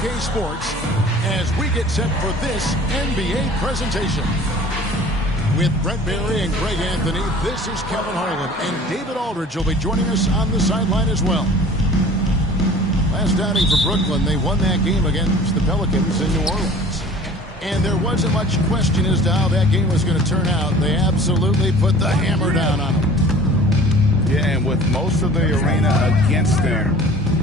2K Sports as we get set for this NBA presentation. With Brent Barry and Greg Anthony, this is Kevin Harlan, and David Aldridge will be joining us on the sideline as well. Last outing for Brooklyn, they won that game against the Pelicans in New Orleans. And there wasn't much question as to how that game was going to turn out. They absolutely put the hammer down on them. Yeah, and with most of the arena against them,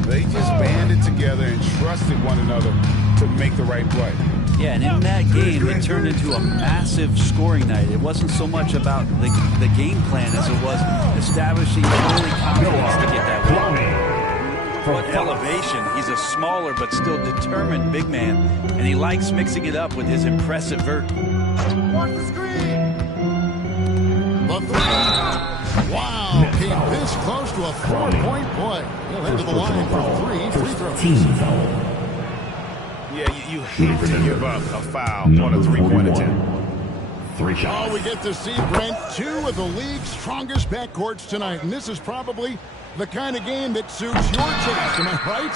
they just banded together and trusted one another to make the right play. Yeah, and in that game, it turned into a massive scoring night. It wasn't so much about the game plan as it was establishing early confidence to get that win. What elevation. He's a smaller but still determined big man, and he likes mixing it up with his impressive vert. Watch the screen. The three. Wow, came this close to a 4-point play. He'll head to the line for 3 free throws. Yeah, you hate to give up a foul on a three-point attempt. 3 shots. Oh, we get to see, Brent, 2 of the league's strongest backcourts tonight, and this is probably the kind of game that suits your taste. Am I right?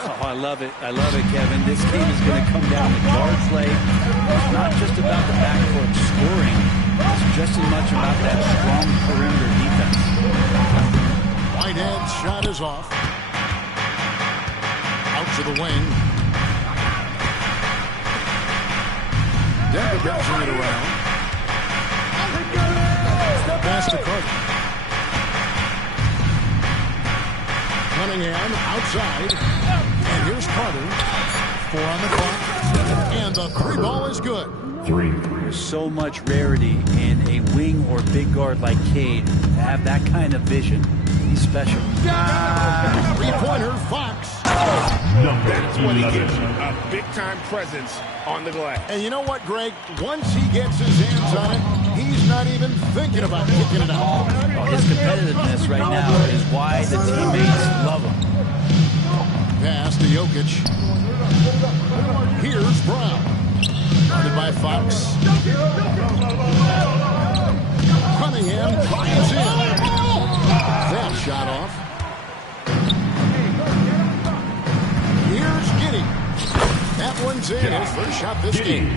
Oh, I love it. I love it, Kevin. This game is going to come down to guard play. It's not just about the backcourt scoring. It's just as much about that strong perimeter defense. Whitehead's shot is off. Out to the wing. Denver bouncing it around. Step pass to Carter. Cunningham outside. And here's Carter. 4 on the clock. And the 3 ball is good. 3. There's so much rarity in a wing or big guard like Cade to have that kind of vision. He's special. 3-pointer, Fox. That's what he gives you, a big-time presence on the glass. And you know what, Greg? Once he gets his hands on it, he's not even thinking about kicking it out. His competitiveness right now is why the teammates love him. Pass to Jokic. Here's Brown. Guarded by Fox. Cunningham drives in. That shot off. Here's Giddey. That one's in. His first shot this game.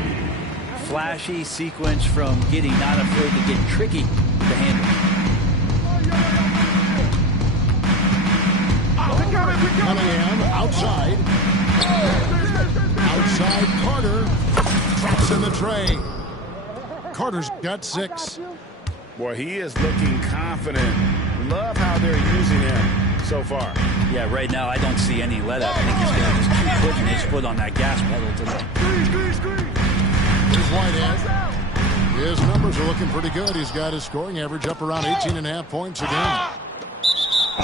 Flashy sequence from Giddey, not afraid to get tricky to handle. Cunningham outside. Outside Carter. Drops in the tray. Carter's got 6. Boy, he is looking confident. Love how they're using him so far. Yeah, right now I don't see any let up. I think he's going to just keep putting his foot on that gas pedal tonight. Here's Whitehead. His numbers are looking pretty good. He's got his scoring average up around 18.5 points a game.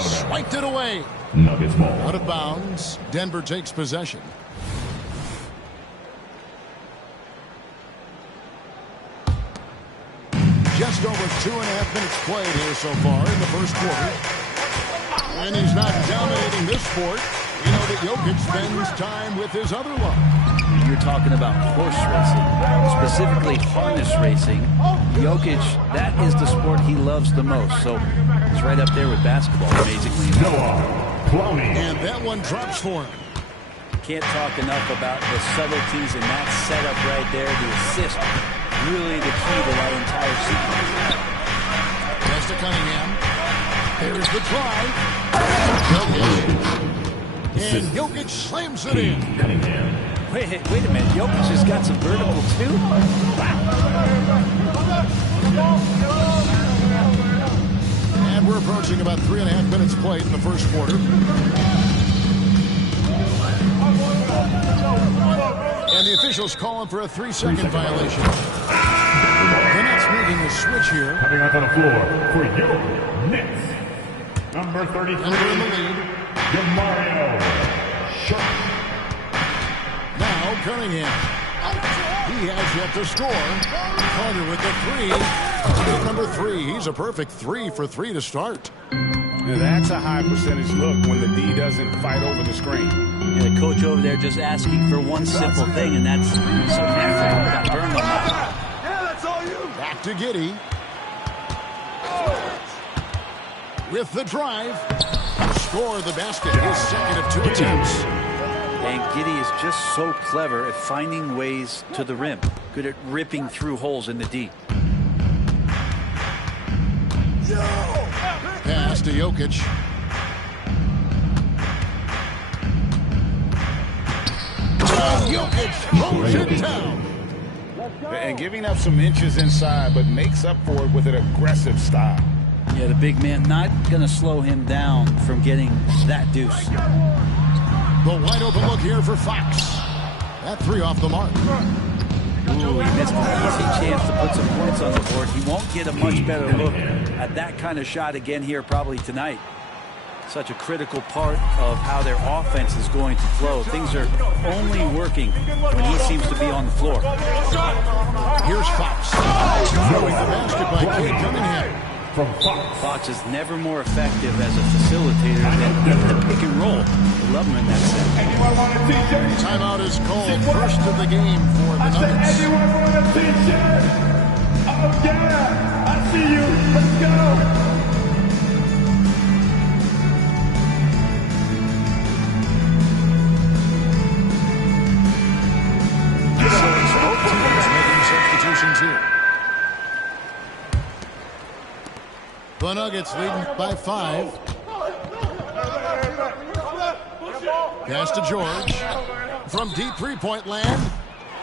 Swiped it away. Nuggets ball. Out of bounds. Denver takes possession. Just over 2.5 minutes played here so far in the first quarter. When he's not dominating this sport, you know that Jokic spends time with his other love. You're talking about horse racing, specifically harness racing. Jokic, that is the sport he loves the most. So he's right up there with basketball, amazingly. And that one drops for him. Can't talk enough about the subtleties in that setup right there. The assist, really the key to that entire sequence. Pass to Cunningham. There's the drive. And Jokic slams it in. Wait a minute. Jokic has got some vertical too? And we're approaching about 3.5 minutes played in the first quarter. And the officials calling for a 3-second violation. The Nets making a switch here. Coming out on the floor for your Knicks. Number 33. And we're in the lead. DeMario Sharp. Now Cunningham. He has yet to score. Carter with the 3. Hit number 3. He's a perfect 3 for 3 to start. Now that's a high percentage look when the D doesn't fight over the screen. Yeah, the coach over there just asking for one simple thing, and that's some effort. Got burned on that. Yeah, that's all you. Back to Giddey. With the drive. Score the basket. His second of 2 attempts. And Giddey is just so clever at finding ways to the rim. Good at ripping through holes in the D. Pass to Jokic. Jokic throws it down. And giving up some inches inside, but makes up for it with an aggressive style. Yeah, the big man not going to slow him down from getting that deuce. The wide open look here for Fox. That three off the mark. Ooh, he missed an easy chance to put some points on the board. He won't get a much better look at that kind of shot again here probably tonight. Such a critical part of how their offense is going to flow. Things are only working when he seems to be on the floor. Here's Fox. Throwing the basket by Cade Cunningham. From Fox. Fox is never more effective as a facilitator than in the pick and roll. I love him in that sense. Timeout is called. First of the game for the Nuggets. Anyone want a t-shirt? Oh yeah, I see you. Let's go. Both teams making substitutions here. The Nuggets leading by 5. Pass to George from deep three-point land.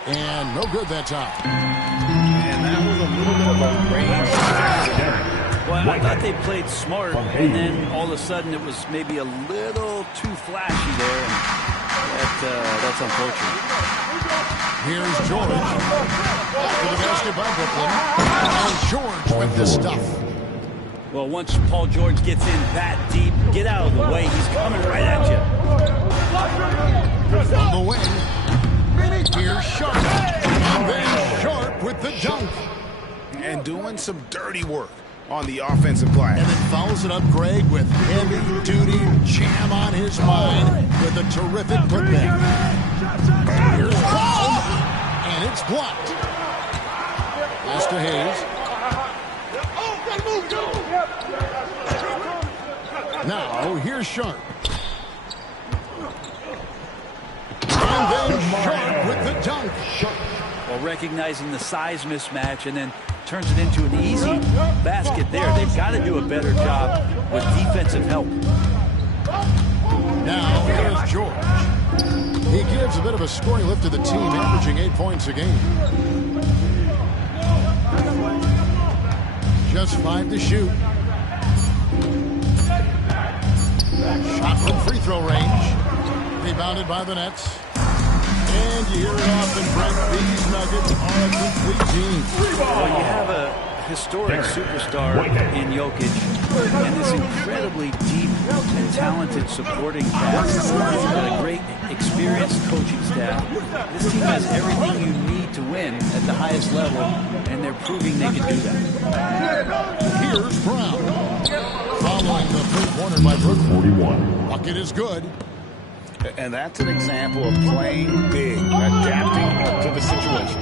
And no good that time. And that was a little bit of a range. Well, I thought they played smart, and then all of a sudden it was maybe a little too flashy there. And that's unfortunate. Here's George. After the basket by Brooklyn. And George with the stuff. Well, once Paul George gets in that deep, get out of the way. He's coming right at you. On the wing. Here's Sharp. And then Sharp with the dunk. And doing some dirty work on the offensive glass. And then follows it up, Greg, with heavy-duty jam on his mind with a terrific putback. Here's Brown, and it's blocked. Pass to Hayes. Now, here's Sharp. And then Sharp with the dunk. Well, recognizing the size mismatch and then turns it into an easy basket there. They've got to do a better job with defensive help. Now, here's George. He gives a bit of a scoring lift to the team, averaging 8 points a game. Just 5 to shoot. Shot from free throw range. Rebounded by the Nets. And you hear it often, Brent. These Nuggets are a complete team. Well, you have a historic superstar in Jokic and this incredibly deep and talented supporting cast. You've got a great, experienced coaching staff. This team has everything you need to win at the highest level, and they're proving they can do that. Here's Brown. Following the three-pointer by Brooklyn. 41. Bucket is good. And that's an example of playing big, adapting to the situation.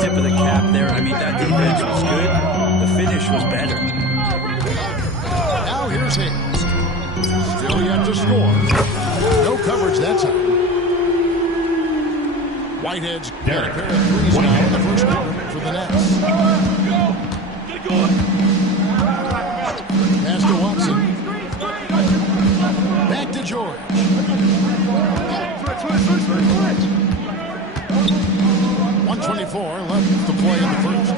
Tip of the cap there. I mean, that defense was good. The finish was better. Now here's Hayes. Still yet to score. No coverage that time. Whitehead's got a pair of threes now in the first quarter for the Nets. Pass to Watson. Back to George. 124 left to play in the first.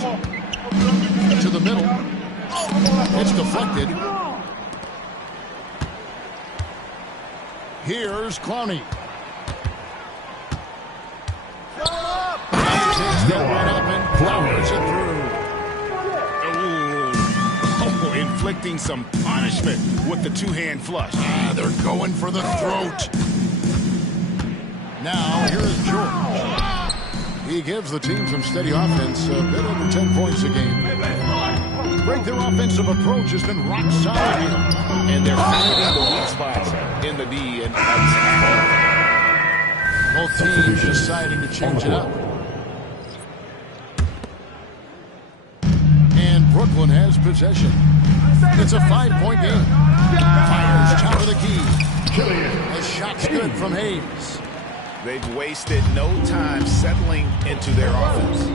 To the middle. It's deflected. Here's Clowney. He takes that one up and powers it through. Oh, inflicting some punishment with the two-hand flush. They're going for the throat. Now, here's George. He gives the team some steady offense, a bit over 10 points a game. Greg, their offensive approach has been rock solid here. And they're finding the weak spots in the D and attack. Both teams deciding to change it up. And Brooklyn has possession. It's a 5-point game. Fires top of the key. A shot's good from Hayes. They've wasted no time settling into their offense.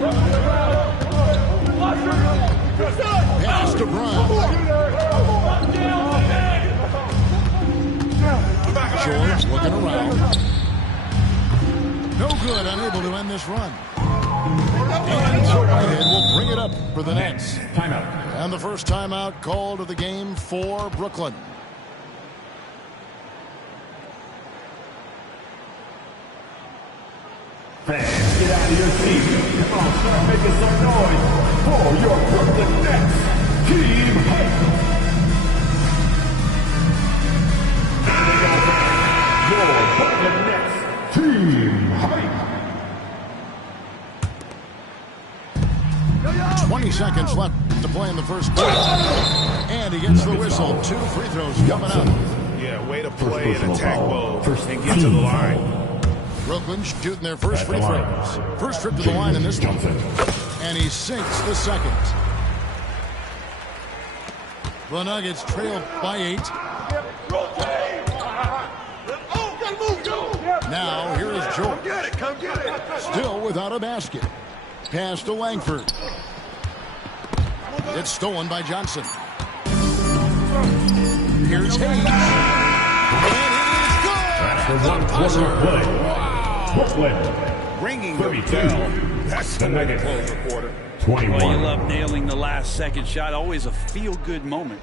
Pass to Brown. George looking around. No good, unable to end this run. And so Whitehead will bring it up for the Nets. Timeout. And the first timeout called of the game for Brooklyn. Fans, get out of your seats. Come on, start making some noise for your Brooklyn Nets. Team Hype. Your Brooklyn Nets. Team Hype. 20 seconds left to play in the first quarter. And he gets the whistle. 2 free throws coming up. Yeah, way to play in attack mode and get to the line. Brooklyn shooting their first free throws. First trip to the line in this one. And he sinks the second. The Nuggets trail by 8. Now here is George. Still without a basket. Pass to Langford. It's stolen by Johnson. Here's Hayes. And it is good. One quarter play. Brooklyn. Ringing the bell. That's the way to close the quarter. 21. Well, you love nailing the last second shot. Always a feel-good moment.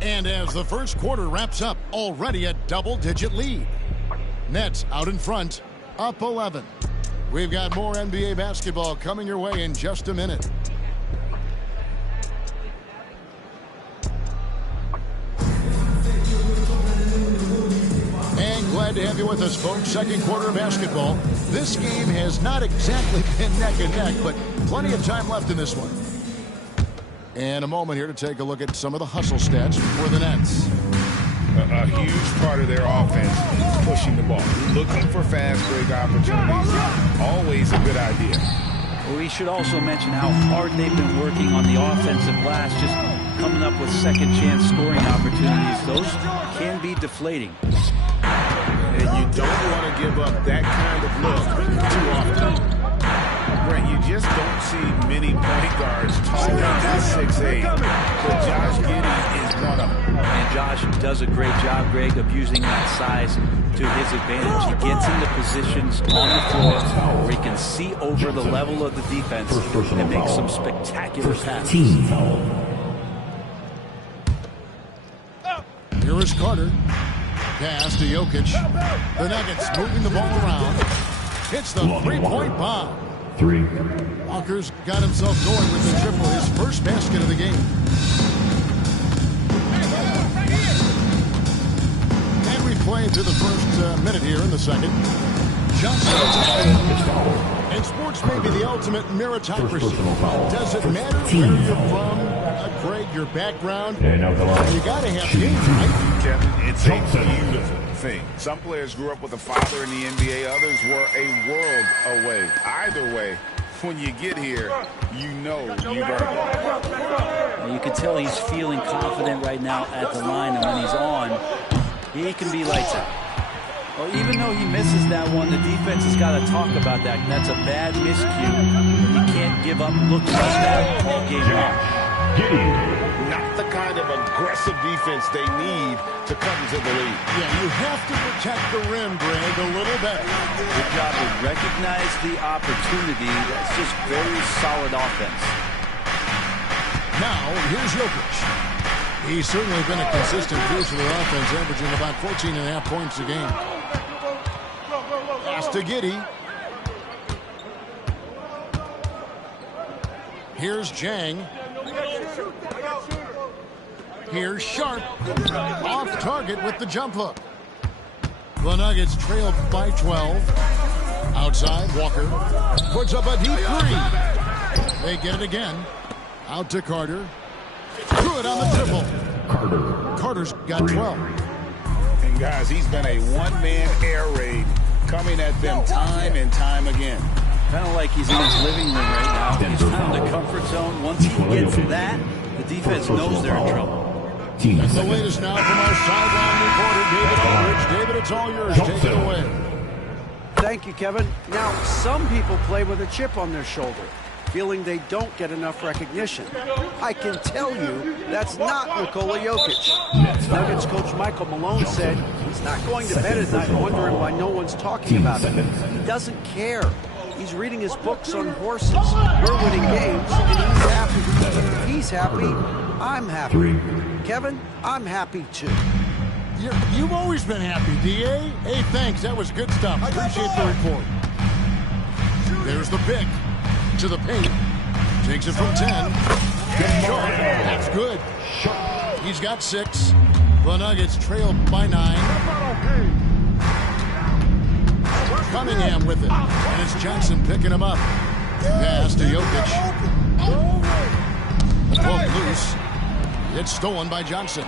And as the first quarter wraps up, already a double-digit lead. Nets out in front, up 11. We've got more NBA basketball coming your way in just a minute. And glad to have you with us, folks. Second quarter basketball. This game has not exactly been neck and neck, but plenty of time left in this one. And a moment here to take a look at some of the hustle stats for the Nets. A huge part of their offense is pushing the ball, looking for fast break opportunities. Always a good idea. We should also mention how hard they've been working on the offensive glass, just coming up with second chance scoring opportunities. Those can be deflating. And you don't want to give up that kind of look too often. Brent, you just don't see many point guards taller than 6'8", but Josh Giddey is one of them. And Josh does a great job, Greg, of using that size to his advantage. He gets into positions on the floor where he can see over the level of the defense and make some spectacular passes. Here is Carter. Pass to Jokic. The Nuggets moving the ball around. Hits the three-point bomb. Walker's got himself going with the triple, his first basket of the game. And we play through the first minute here in the second. Johnson and sports may be the ultimate meritocracy. Does it matter where you're from, Craig, your background? You got to have games, right? Kevin, it's a beautiful thing. Some players grew up with a father in the NBA. Others were a world away. Either way, when you get here, you know you've earned it. You can tell he's feeling confident right now at the line, and when he's on, he can be lights out. Well, even though he misses that one, the defense has got to talk about that. That's a bad miscue. You can't give up looks like that all game long. Not the kind of aggressive defense they need to come to the lead. Yeah, you have to protect the rim, Greg, a little better. Good job to recognize the opportunity. That's just very solid offense. Now, here's Jokic. He's certainly been a consistent force for their offense, averaging about 14.5 points a game. Pass to Giddey. Here's Jang. Here's Sharp. Off target with the jump hook. The Nuggets trail by 12. Outside, Walker puts up a deep three. They get it again. Out to Carter. Good on the triple. Carter's got 12. And guys, he's been a one-man air raid coming at them time and time again. Kind of like he's in his living room right now. He's found the comfort zone. Once he gets that, the defense knows they're in trouble. That's the latest now from our sideline reporter, David Aldridge. David, it's all yours. Take it away. Thank you, Kevin. Now, some people play with a chip on their shoulder, feeling they don't get enough recognition. I can tell you that's not Nikola Jokic. Nuggets coach Michael Malone said he's not going to bed at night wondering why no one's talking about him. He doesn't care. He's reading his books on horses. We're winning games, and he's happy. If he's happy, I'm happy. Kevin, I'm happy too. You've always been happy, D.A. Hey, thanks. That was good stuff. Appreciate the report. There's the pick to the paint. Takes it from 10. Short. That's good. He's got 6. The Nuggets trail by 9. Cunningham with it. And it's Johnson picking him up. Pass to Jokic. Pulled loose. It's stolen by Johnson.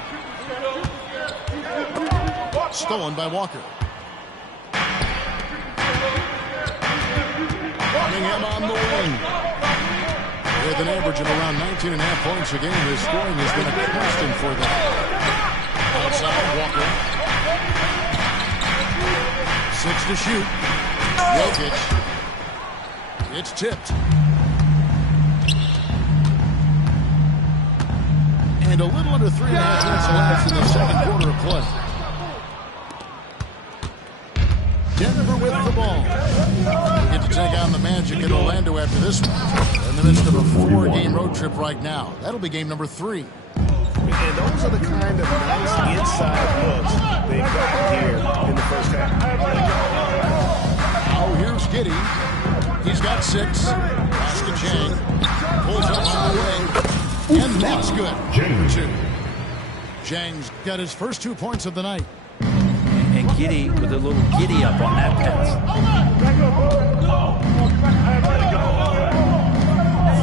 Stolen by Walker. Cunningham on the wing. With an average of around 19.5 points a game, his scoring has been a constant for them. Outside, Walker. 6 to shoot. Jokic. It's tipped. And a little under 3.5 minutes left in the second quarter of play. Denver with the ball. They get to take on the Magic in Orlando after this one. In the midst of a 4-game road trip right now. That'll be game number 3. And those are the kind of nice inside looks they've got here in the first half. Now here's Giddey. He's got 6. Pass to Chang. Pulls up on the wing. And that's good. 2. Chang's got his first 2 points of the night. And Giddey with a little giddy up on that pass.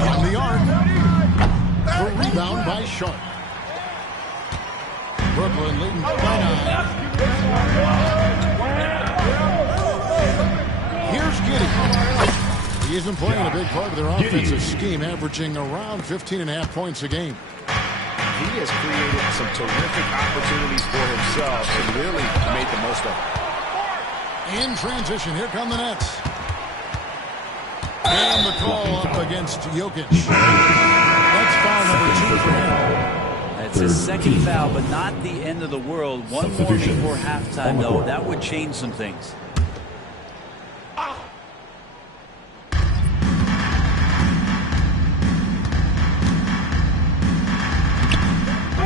From the arc. The rebound by Sharp. Brooklyn leading by 9. Here's Giddey. He isn't playing a big part of their offensive scheme, averaging around 15.5 points a game. He has created some terrific opportunities for himself and really made the most of it. In transition, here come the Nets. And the call up against Jokic. That's foul number 2 for him. That's his second foul, but not the end of the world. One more before halftime, though. That would change some things.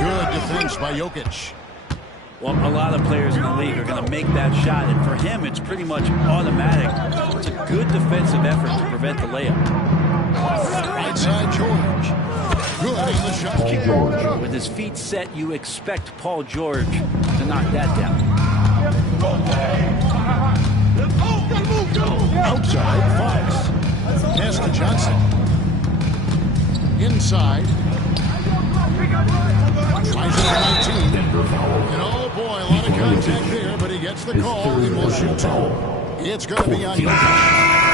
Good defense by Jokic. Well, a lot of players in the league are going to make that shot, and for him, it's pretty much automatic. It's a good defensive effort to prevent the layup. Right side, George. Good on the shot. With his feet set, you expect Paul George to knock that down. Outside, Fox. Pass to Johnson. Inside. Tries it to 19. And oh boy, a lot of contact there, but he gets the call and will shoot 2. It's going to be on Jokic.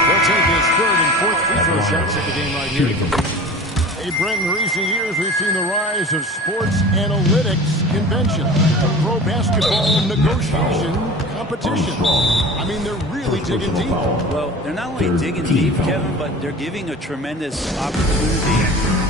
He'll take his 3rd and 4th free throw shots of the game right here. Hey, Brent, in recent years, we've seen the rise of sports analytics conventions, pro basketball negotiation competition. I mean, they're really digging deep. Well, they're not only digging deep, Kevin, but they're giving a tremendous opportunity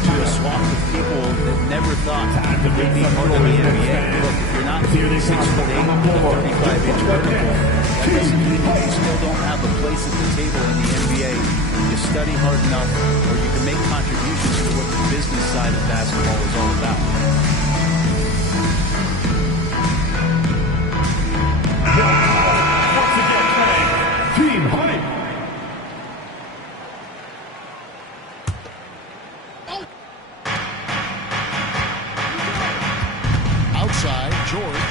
to a swath of people that never thought they'd be part of the NBA. Look, if you're not 6'8" with a 35-inch vertical, that doesn't mean that you still don't have a place at the table in the NBA. You study hard enough, or you can make contributions to what the business side of basketball is all about. Once again playing Team Honey. Outside, George.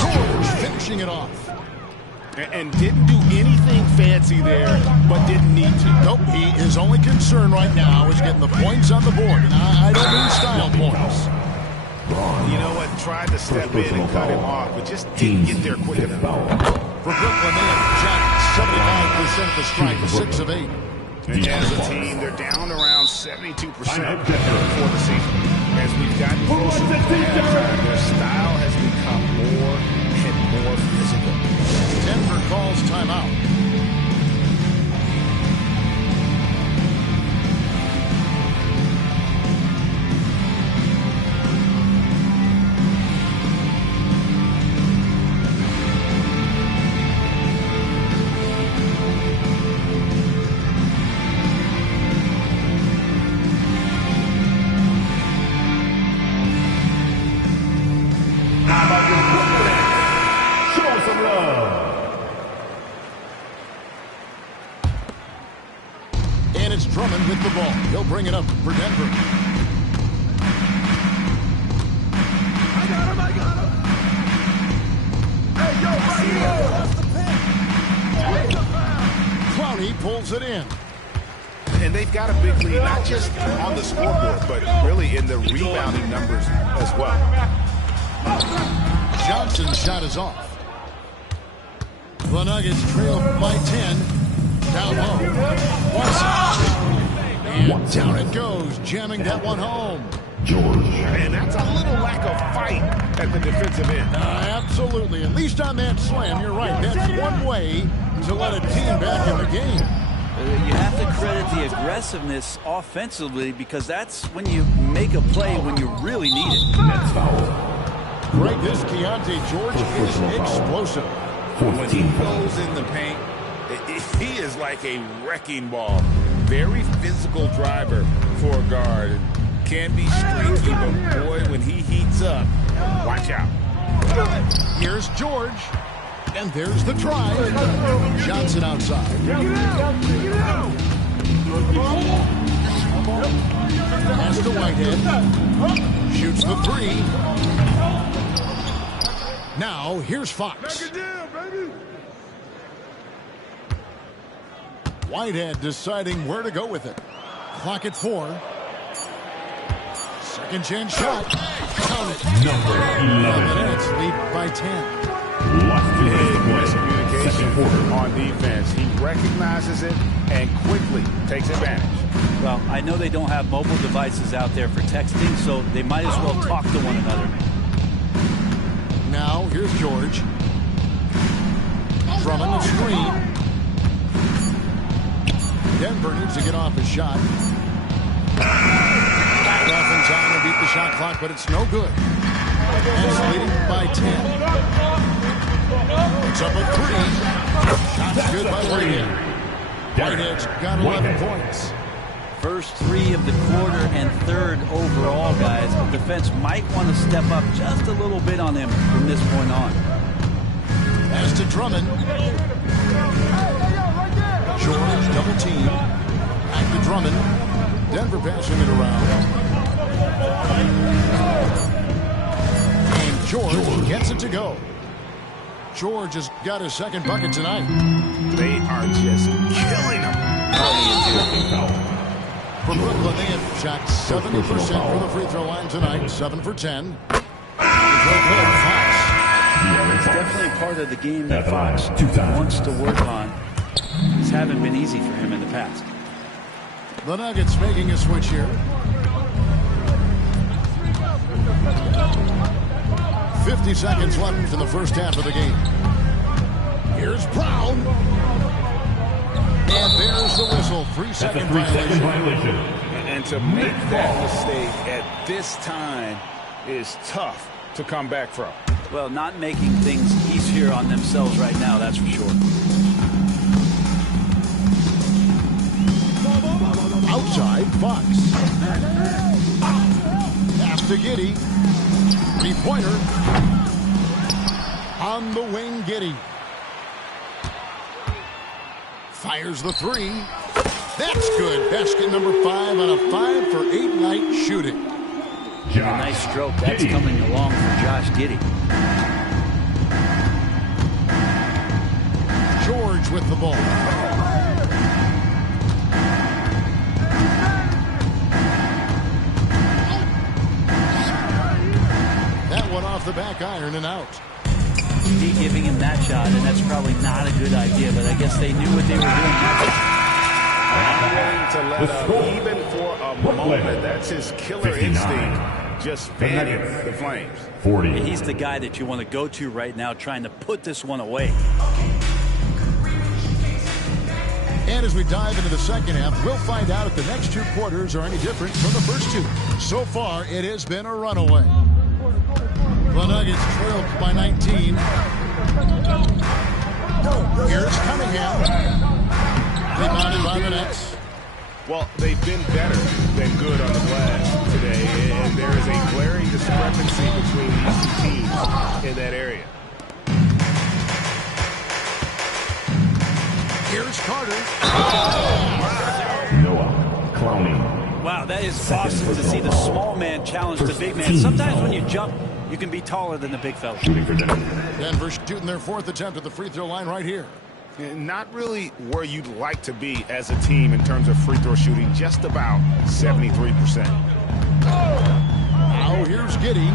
George finishing it off. And didn't do anything fancy there, but didn't need to. Nope, his only concern right now is getting the points on the board. And I don't mean style points. You know what? Tried to step in and cut him off, but just didn't get there quick enough. For Brooklyn, they have shot 75% at the strike, 6 of 8. And as a team, they're down around 72% for the season. As we've gotten closer to halftime, their style has become more and more physical. Denver calls timeout. And it's Drummond with the ball. He'll bring it up for Denver. I got him. Hey, yo, right here. Clowney pulls it in. And they've got a big lead, not just on the scoreboard, but really in the rebounding numbers as well. Johnson's shot is off. The Nuggets trail by 10. Down low. And down it goes, jamming that one home. And that's a little lack of fight at the defensive end. Absolutely. At least on that slam, you're right. That's one way to let a team back in the game. You have to credit the aggressiveness offensively because that's when you make a play when you really need it. Right, this Keontae George is explosive. When he goes in the paint, he is like a wrecking ball. Very physical driver for a guard. Can be streaky, but boy, when he heats up, watch out. Here's George. And there's the try. Johnson outside. Pass to Whitehead. Shoots the three. Now, here's Fox. Whitehead deciding where to go with it. Clock at 4. Second chance shot. Count it. Number 11. Minutes, lead by 10. Miscommunication on defense. He recognizes it and quickly takes advantage. Well, I know they don't have mobile devices out there for texting, so they might as well talk to one another. Now, here's George. Drummond the screen. Denver needs to get off his shot. Back off in time to beat the shot clock, but it's no good. And it's leading by 10. It's up a 3. Shot's good by Whitehead. Whitehead's got 11 points. First 3 of the quarter and third overall, guys. The defense might want to step up just a little bit on him from this point on. As to Drummond. George double team. Back to Drummond. Denver passing it around. And George gets it to go. George has got his second bucket tonight. They are just killing him. For Brooklyn, they have shot 70% for the free throw line tonight. 7 for 10. It's definitely part of the game that Fox wants to work on. It hasn't been easy for him in the past. The Nuggets making a switch here. 50 seconds left in the first half of the game. Here's Brown. And there's the whistle. 3-second violation. And to make that mistake at this time is tough to come back from. Well, not making things easier on themselves right now, that's for sure. Outside, Fox. Pass to Giddey. 3-pointer. On the wing, Giddey. Fires the 3. That's good. Basket number 5 on a 5 for 8 night shooting. A nice stroke. That's coming along for Josh Giddey. George with the ball. That one off the back iron and out. He giving him that shot, and that's probably not a good idea, but I guess they knew what they were doing. To let up even for a moment. That's his killer instinct. Just fanning the flames. 40. He's the guy that you want to go to right now trying to put this one away. And as we dive into the second half, we'll find out if the next 2 quarters are any different from the first 2. So far, it has been a runaway. The Nuggets trailed by 19. Here's Cunningham. Rebounded by the Nets. Well, they've been better than good on the glass today, and there is a glaring discrepancy between these 2 teams in that area. Here's Carter. Noah Clowney. Wow, that is awesome to see the small man challenge the big man. Sometimes when you jump, you can be taller than the big fella. Shooting for Denver. Denver shooting their 4th attempt at the free throw line right here. Not really where you'd like to be as a team in terms of free throw shooting, just about 73%. Now here's Giddey.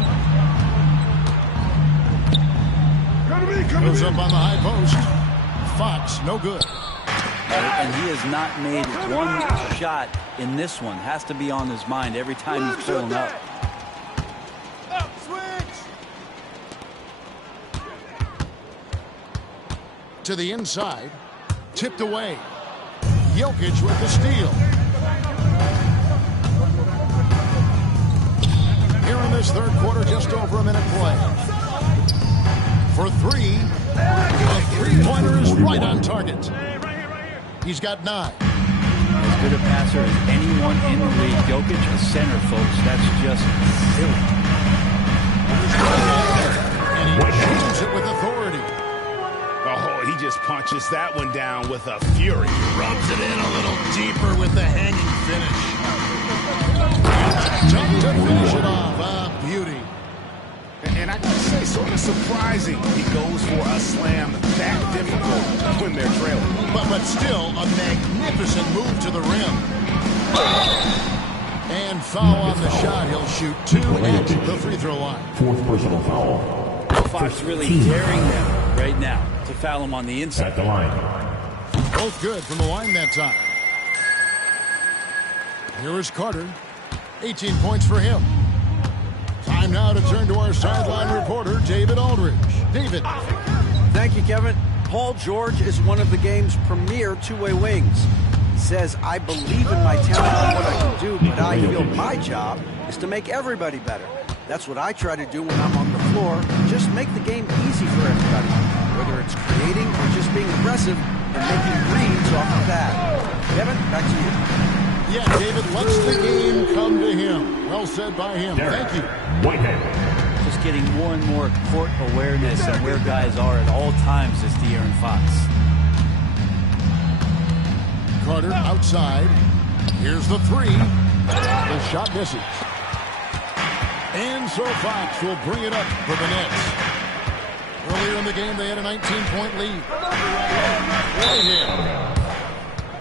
Goes up on the high post. Fox, no good. And he has not made one shot in this one. Has to be on his mind every time he's pulling up. To the inside. Tipped away. Jokic with the steal. Here in this 3rd quarter, just over a minute play. For 3. The 3-pointer is right on target. He's got 9. As good a passer as anyone in the league. Jokic, a center, folks. That's just silly. And he shoots it with authority. Oh, he just punches that one down with a fury. Rubs it in a little deeper with the hanging finish. Tough to finish it off. Beauty. And I gotta say, sort of surprising he goes for a slam that difficult when they're trailing. But still a magnificent move to the rim. And foul on the shot. He'll shoot 2 at the free throw line. 4th personal foul. Fox really daring them right now to foul him on the inside. At the line. Both good from the line that time. Here is Carter. 18 points for him. Time now to turn to our sideline reporter, David Aldridge. David. Thank you, Kevin. Paul George is one of the game's premier 2-way wings. He says, I believe in my talent and what I can do, but I feel my job is to make everybody better. That's what I try to do when I'm on the floor. Just make the game easy for everybody. Whether it's creating or just being aggressive and making reads off of that. Kevin, back to you. Yeah, David lets the game come to him. Well said by him. Thank you. Whitehead. Just getting more and more court awareness and where guys are at all times is De'Aaron Fox. Carter outside. Here's the 3. The shot misses. And so Fox will bring it up for the Nets. Earlier in the game, they had a 19-point lead. Right here.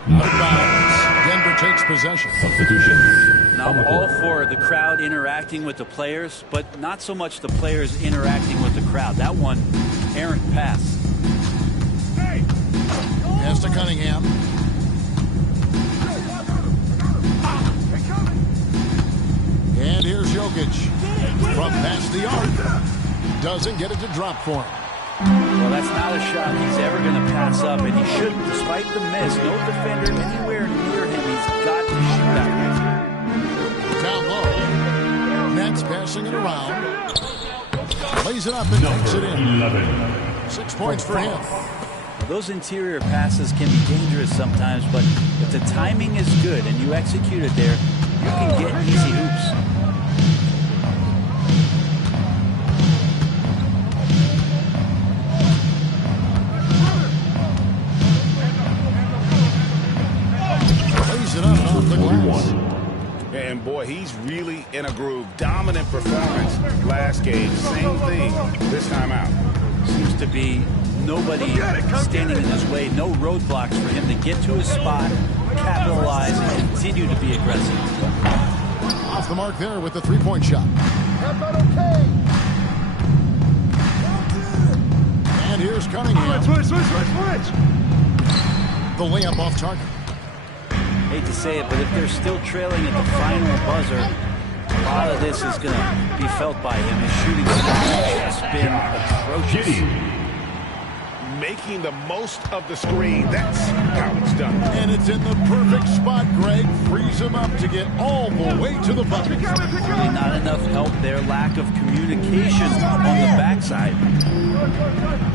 No fouls. Denver takes possession. Substitutions. Now, I'm all for the crowd interacting with the players, but not so much the players interacting with the crowd. That one, errant pass. Pass to Cunningham. And here's Jokic. From past the arc. Doesn't get it to drop for him. Well, that's not a shot he's ever going to pass up, and he shouldn't. Despite the miss, no defender anywhere near him. He's got to shoot that. Down low. Nets passing it around. Lays it up and takes it in. 11. 6 points for him. Those interior passes can be dangerous sometimes, but if the timing is good and you execute it there, you can get easy hoops. Lays it up and off the glass. And boy, he's really in a groove. Dominant performance last game. Same thing this time out. Seems to be nobody standing in his way, no roadblocks for him to get to his spot, capitalize, and continue to be aggressive. Off the mark there with the three-point shot. And here's Cunningham. The layup off target. Hate to say it, but if they're still trailing at the final buzzer, a lot of this is going to be felt by him. His shooting has been atrocious. making the most of the screen. That's how it's done. And it's in the perfect spot, Greg. Frees him up to get all the way to the bucket. Really not enough help there. Lack of communication on the backside.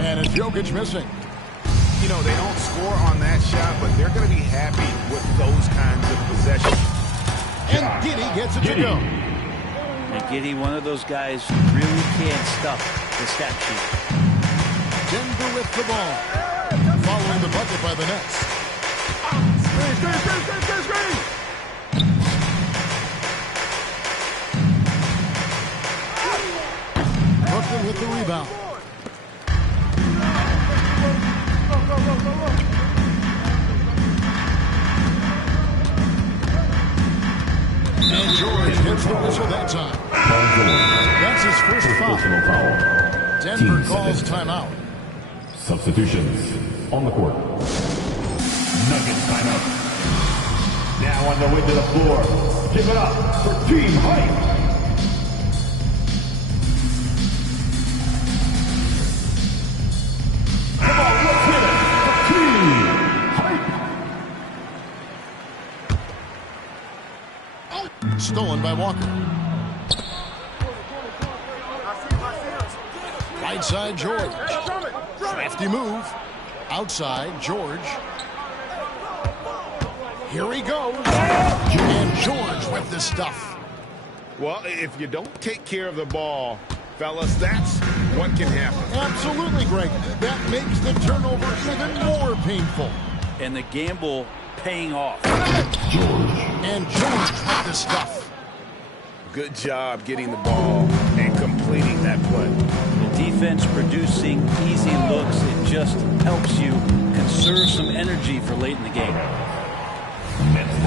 And it's Jokic missing. You know, they don't score on that shot, but they're going to be happy with those kinds of possessions. And Giddey gets it to go. And Giddey, one of those guys who really can't stuff the stat sheet. Denver with the ball. Following the bucket by the Nets. Brooklyn with the rebound. And George hits the whistle that time. That's his first foul. Denver calls timeout. Substitutions on the court. Nuggets timeout. Now on the way to the floor. Give it up for Team Hype. Come on, let's hit it for Team Hype. Stolen by Walker. Right side, George. Crafty move. Outside, George. Here he goes. And George with the stuff. Well, if you don't take care of the ball, fellas, that's what can happen. Absolutely, Greg. That makes the turnover even more painful. And the gamble paying off. And George with the stuff. Good job getting the ball and completing that play. The defense producing easy looks. It just helps you conserve some energy for late in the game.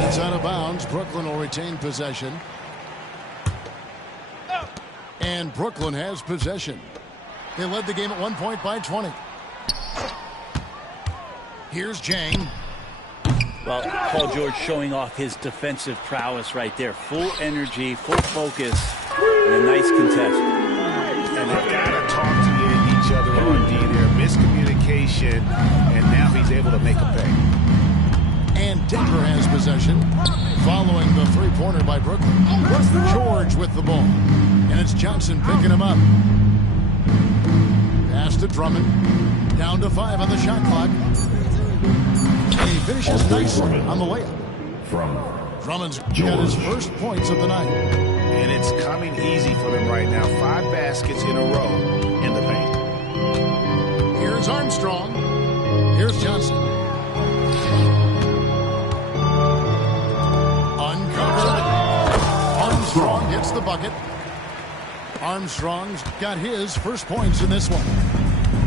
It's out of bounds. Brooklyn will retain possession. And Brooklyn has possession. They led the game at 1 point by 20. Here's Jang. Well, Paul George showing off his defensive prowess right there. Full energy, full focus, and a nice contest. And they've got to talk to each other on D there. Miscommunication, and now he's able to make a pay. And Denver has possession. Following the three-pointer by Brooklyn. George with the ball. And it's Johnson picking him up. Pass to Drummond. Down to 5 on the shot clock. And he finishes nicely on the layup. Drummond's got his first points of the night. And it's coming easy for them right now. 5 baskets in a row in the paint. Here's Armstrong. Here's Johnson. Uncovered. Armstrong gets the bucket. Armstrong's got his first points in this one.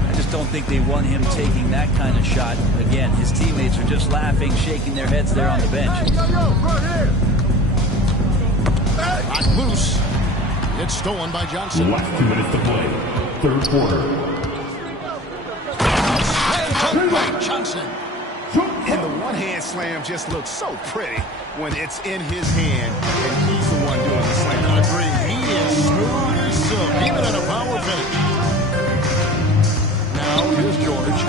I just don't think they want him taking that kind of shot. Again, his teammates are just laughing, shaking their heads there on the bench. Not loose. It's stolen by Johnson. Last 2 minutes to play. Third quarter. Slam by Johnson. And the one-hand slam just looks so pretty when it's in his hand and he's the one doing the slam. I agree. He is smooth as silk, even at a power finish. Now here's George.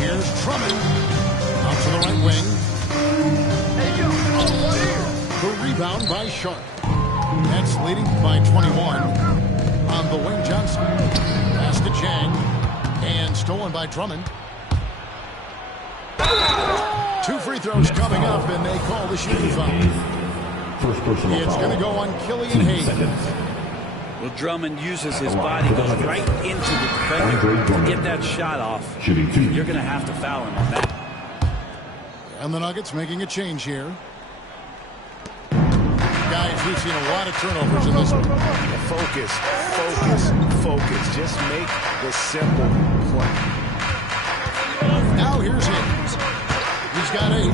Here's Drummond. Out to the right wing. The rebound by Sharp. That's leading by 21 on the wing. Johnson. Pass to Jang. And stolen by Drummond. 2 free throws coming up, and they call the shooting foul. First personal It's going to go on Killian Hayes. Well, Drummond uses his body, goes right into the defender to get that shot off. Shooting 2. You're going to have to foul him on that. And the Nuggets making a change here. Guys, we've seen a lot of turnovers in this one. Focus, focus, focus. Just make the simple play. Now here's Hayes. He's got 8.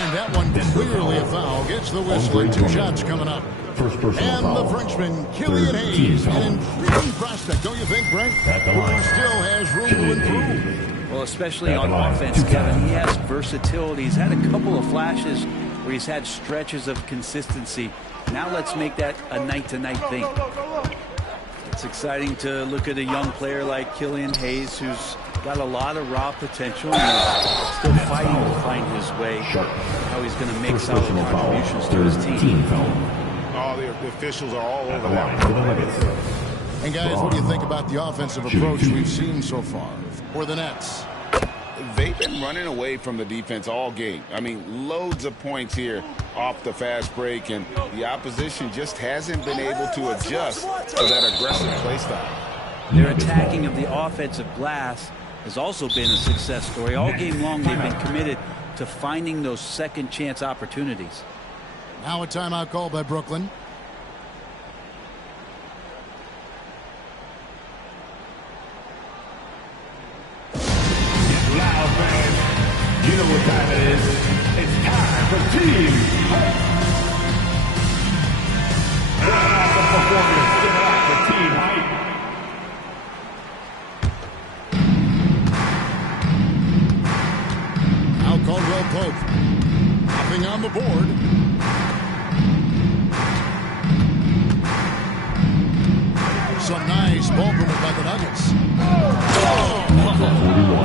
And that one clearly a foul. Gets the whistle and 2 shots coming up. First personal And foul. the Frenchman, Killian Hayes, an intriguing prospect, don't you think, Brent? Who still has room to improve. Well, especially on offense, Kevin, he has versatility. He's had a couple of flashes where he's had stretches of consistency. Now let's make that a night-to-night thing. It's exciting to look at a young player like Killian Hayes, who's got a lot of raw potential and is still fighting to find his way, how he's going to make solid contributions to his team. Oh, the officials are all over that. And guys, what do you think about the offensive approach we've seen so far for the Nets? They've been running away from the defense all game. I mean, loads of points here off the fast break, and the opposition just hasn't been able to adjust to that aggressive play style. Their attacking of the offensive glass has also been a success story. All game long, they've been committed to finding those second chance opportunities. Now a timeout call by Brooklyn. Loud, man. You know what time it is. It's time for Team Hype. Awesome performance. Give it up for Team Hype. Now Caldwell Pope hopping on the board. Some nice ball movement by the Nuggets.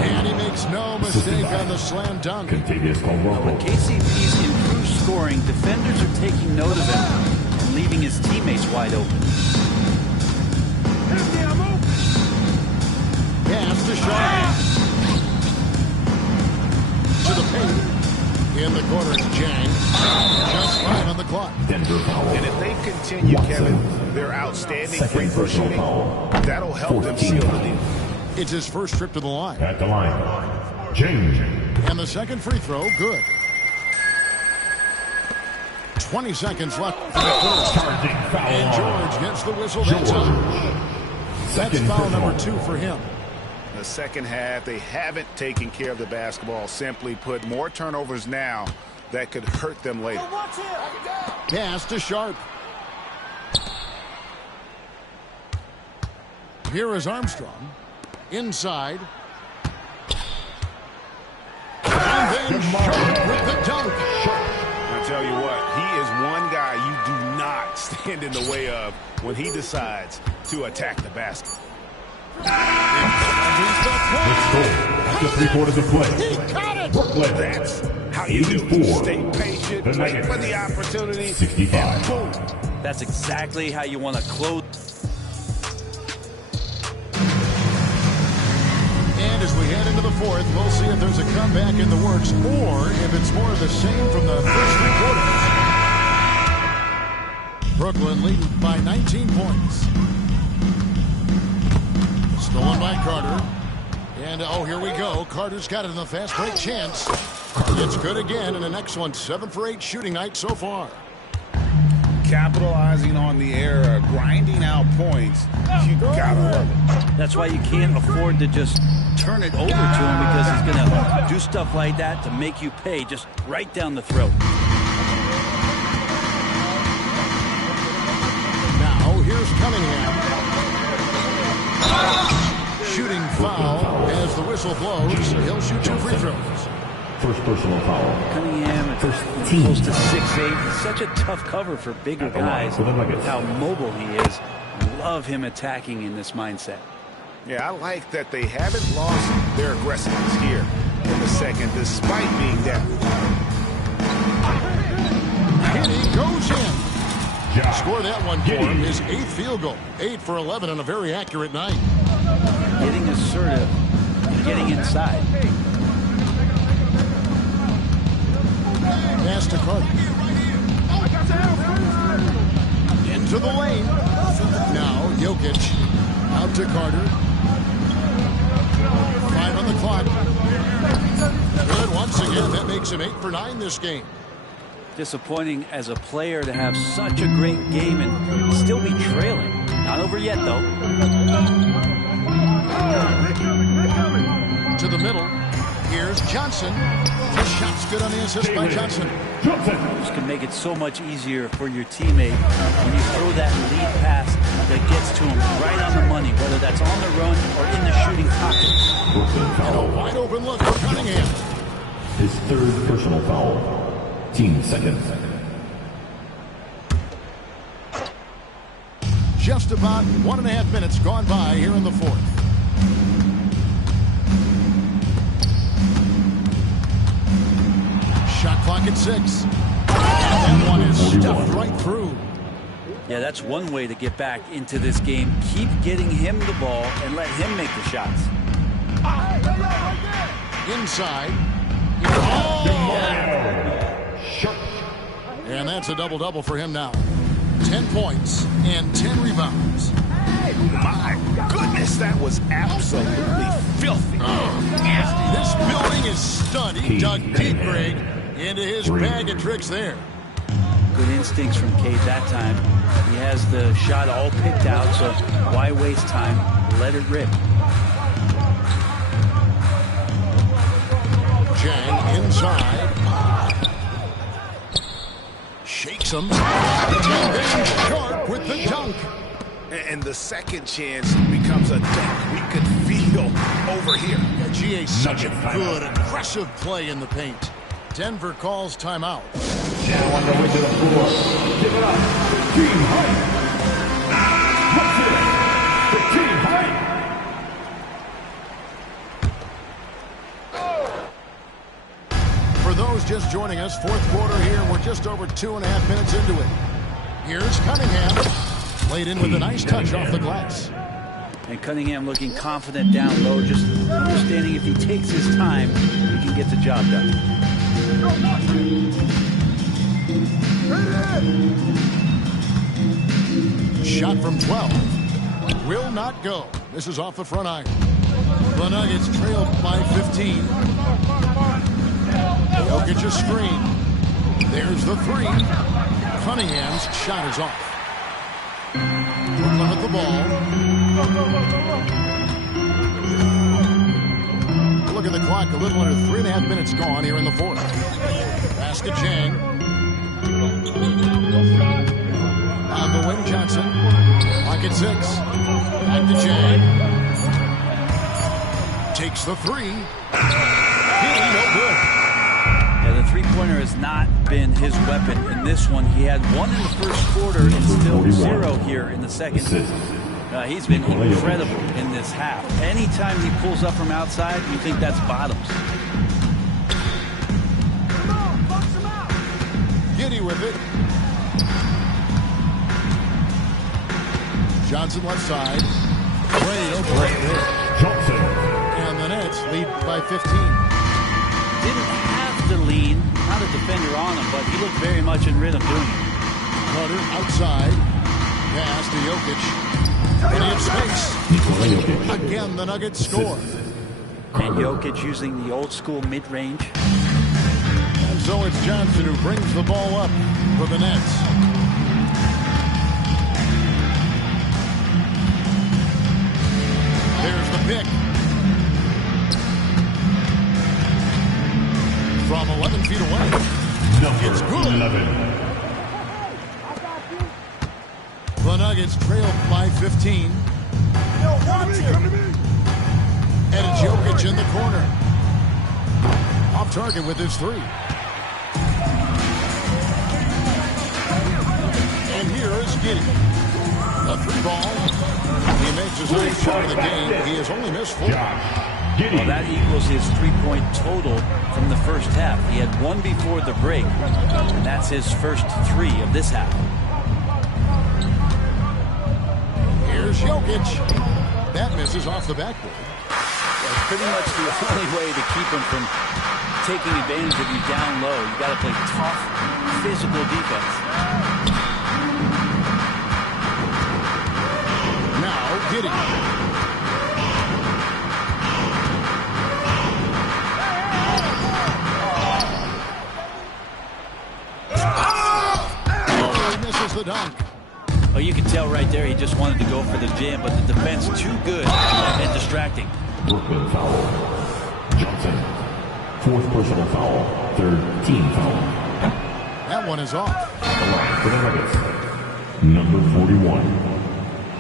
And he makes no mistake on the slam dunk. When KCP's improved scoring, defenders are taking note of him and leaving his teammates wide open. Pass to Shaw. To the paint. In the corner, it's Jang. Just 5 on the clock. And if they continue, Kevin, their outstanding free throw shooting, that'll help them seal the deal. It's his first trip to the line. At the line, James. And the second free throw, good. 20 seconds left in the quarter. And George gets the whistle that time. That's foul number 2 for him. The second half, they haven't taken care of the basketball. Simply put, more turnovers now that could hurt them later. Pass to Sharp. Here is Armstrong. Inside. And then Sharp with the dunk. I tell you what, he is one guy you do not stand in the way of when he decides to attack the basket. After 3/4 of play. He got it. Brooklyn. That's how you do it. Stay patient, wait for the opportunity, 65. and boom. That's exactly how you want to close. And as we head into the fourth, we'll see if there's a comeback in the works or if it's more of the same from the first 3 quarters. Brooklyn leading by 19 points. Stolen by Carter. And, oh, here we go. Carter's got it in the fast break chance. It's good again, and an excellent 7 for 8 shooting night so far. Capitalizing on the error, grinding out points. You gotta love it. That's why you can't afford to just turn it over to him, because he's going to do stuff like that to make you pay just right down the throat. Now, here's Cunningham. Shooting foul as the whistle blows. He'll shoot 2 free throws. First personal foul. Cunningham at close to 6'8". He's such a tough cover for bigger guys. With how mobile he is. Love him attacking in this mindset. Yeah, I like that they haven't lost their aggressiveness here in the second, despite being down. And he goes in. Score that one for him, his 8th field goal. 8 for 11 on a very accurate night. Getting assertive and getting inside. Pass to Carter. Into the lane. Now Jokic out to Carter. 5 on the clock. Good once again. That makes him 8 for 9 this game. Disappointing as a player to have such a great game and still be trailing. Not over yet, though. To the middle. Here's Johnson. The shot's good on the assist by Johnson. This can make it so much easier for your teammate when you throw that lead pass that gets to him right on the money, whether that's on the run or in the shooting pocket. And a wide open look for Cunningham. His 3rd personal foul. Team second. just about 1.5 minutes gone by here in the fourth. Shot clock at 6. And that one is stuffed right through. Yeah, that's one way to get back into this game. Keep getting him the ball and let him make the shots. Inside. Oh! And that's a double-double for him now. 10 points and 10 rebounds. My goodness, that was absolutely filthy. This building is stunned. He dug deep, Greg, into his bag of tricks there. Good instincts from Cade that time. He has the shot all picked out, so why waste time? Let it rip. Jang inside. Shakes him. And then Sharp with the dunk. And the second chance becomes a dunk we could feel over here. Yeah, GA, such a good, aggressive play in the paint. Denver calls timeout. Now on the way to the floor. Give it up. Team Hype. Let's hear it for Team Hype. For those just joining us, fourth quarter here. We're just over 2.5 minutes into it. Here's Cunningham. Played in with a nice touch off the glass. And Cunningham looking confident down low, just understanding if he takes his time, he can get the job done. Shot from 12. Will not go. This is off the front iron. The Nuggets trailed by 15. Jokic a screen. There's the 3. Cunningham's shot is off. Brooklyn with the ball. Look at the clock. A little under 3.5 minutes gone here in the fourth. Pass to Jang. On the wing, Johnson. Clock at 6. Back to Jang. Takes the 3. Really no good. Yeah, the three-pointer has not been his weapon in this one. He had 1 in the first quarter and still 0 here in the second. He's been incredible in this half. Anytime he pulls up from outside, you think that's bottoms. Giddy with it. Johnson left side. Great open right there. Johnson. And the Nets lead by 15. Didn't have to lean, not a defender on him, but he looked very much in rhythm doing it. Carter outside. Pass to Jokic. Plenty of space. Again, the Nuggets score. And Jokic using the old school mid-range. And so it's Johnson who brings the ball up for the Nets. There's the pick. From 11 feet away. It's good. 11. The Nuggets trail by 15. And it's Jokic in the corner. Off target with his 3. And here is Giddey. A 3 ball. He makes his own shot of the game. He has only missed 4. Well, that equals his 3-point total from the first half. He had 1 before the break, and that's his first 3 of this half. Here's Jokic. That misses off the backboard. That's pretty much the only way to keep him from taking advantage of you down low. You got to play tough, physical defense. Now, Giddey. The dunk. Oh, you can tell right there he just wanted to go for the jam, but the defense too good and distracting. Brooklyn foul. Johnson. 4th personal foul. 3rd team foul. That one is off. The line for the Nuggets. Number 41.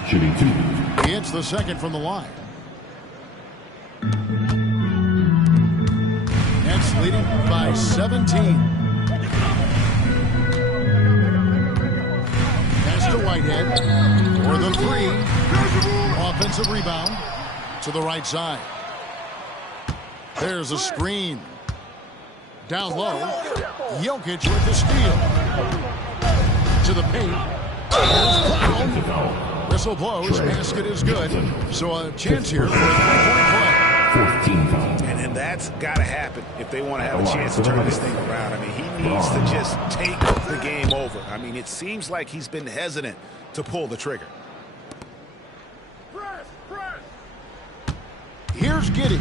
Shooting 2. He hits the second from the line. Nets leading by 17. To Whitehead for for the three. Offensive rebound to the right side. There's a screen. Down low. Jokic with the steal. To the paint. Whistle blows. Basket is good. So a chance here for a three-point play. 14 fouls. And that's got to happen if they want to have a chance to turn this thing around. I mean, he needs to just take the game over. I mean, it seems like he's been hesitant to pull the trigger. Here's Giddey.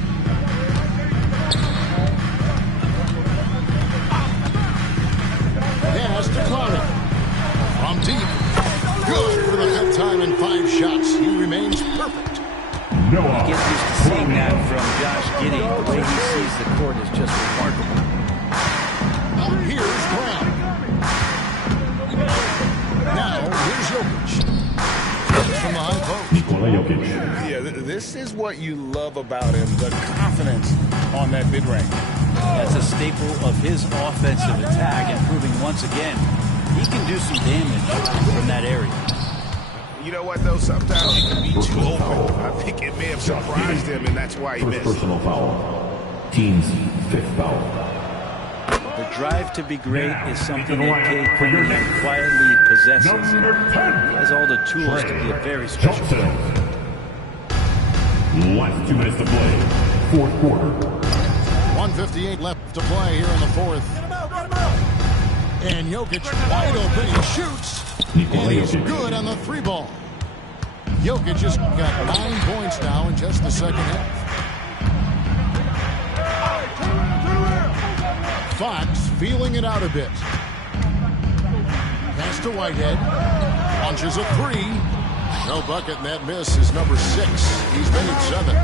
Pass to Clowney. From deep. Good for the fifth time in 5 shots. He remains perfect. You get used to seeing that from Josh Giddey. The way he sees the court is just remarkable. Here's Brown. Now, here's Jokic. From the high post. Nikola Jokic. Yeah, this is what you love about him, the confidence on that mid-range. That's a staple of his offensive attack, and proving once again he can do some damage from that area. You know what, though? Sometimes he can be too open. I think it may have surprised him, and that's why he First missed. personal foul. Team's 5th foul. The drive to be great is something that Cade Cunningham quietly possesses. Number 10. He has all the tools to be a very special player. Last 2 minutes to play. 4th quarter. 1:58 left to play here in the fourth. And Jokic wide open. He shoots. And he's good on the 3 ball. Jokic just got 9 points now in just the second half. Fox feeling it out a bit. Pass to Whitehead. Launches a 3. No bucket, and that miss is number 6. He's been at 7.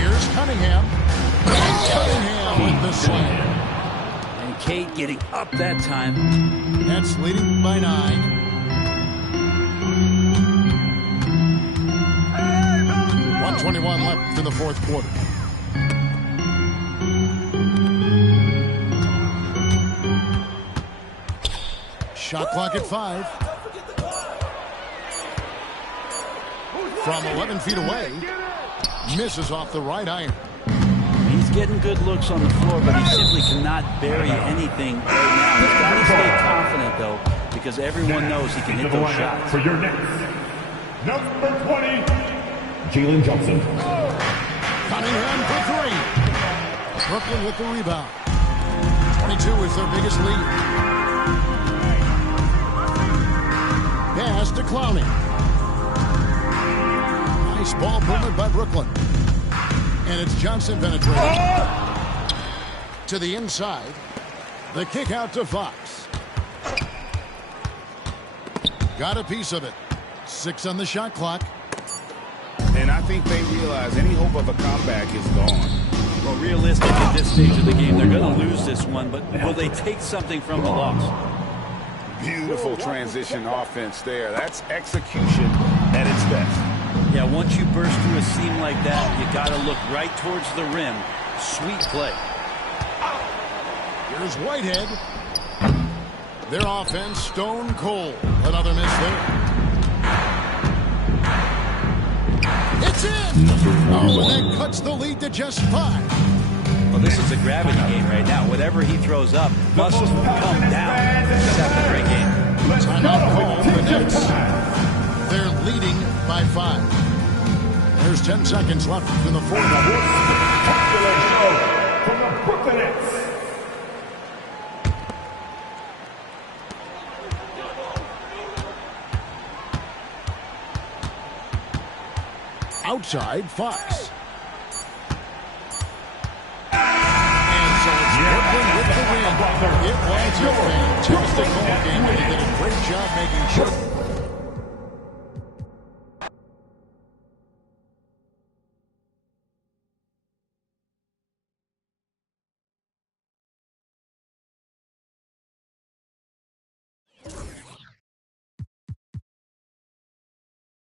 Here's Cunningham. And Cunningham with the slam. And Cade getting up that time. Nets leading by 9. .121 left in the fourth quarter. Shot clock at 5. From 11 feet away. Misses off the right iron. He's getting good looks on the floor, but he simply cannot bury anything right now. He's got to stay confident, though, because everyone knows he can hit those shots. For your next. Number 20. Jalen Johnson. Cunningham for 3. Brooklyn with the rebound. 22 is their biggest lead. Pass to Clowney. Nice ball movement by Brooklyn. And it's Johnson penetrating. To the inside. The kick out to Fox. Got a piece of it. 6 on the shot clock. And I think they realize any hope of a comeback is gone. Well, realistic at this stage of the game, they're going to lose this one, but will they take something from the loss? Beautiful transition offense there. That's execution at its best. Yeah, once you burst through a seam like that, you got to look right towards the rim. Sweet play. Here's Whitehead. Their offense stone cold. Another miss there. It's in! Oh, and that cuts the lead to just 5. Well, this is a gravity game right now. Whatever he throws up must come down. He's having a great game. Timeout call for the Nets. They're leading by 5. There's 10 seconds left in the fourth. Spectacular show from the Brooklyn Nets. Outside, Fox. And so it's Brooklyn with the win. It was a fantastic ball game, and they did a great job making sure.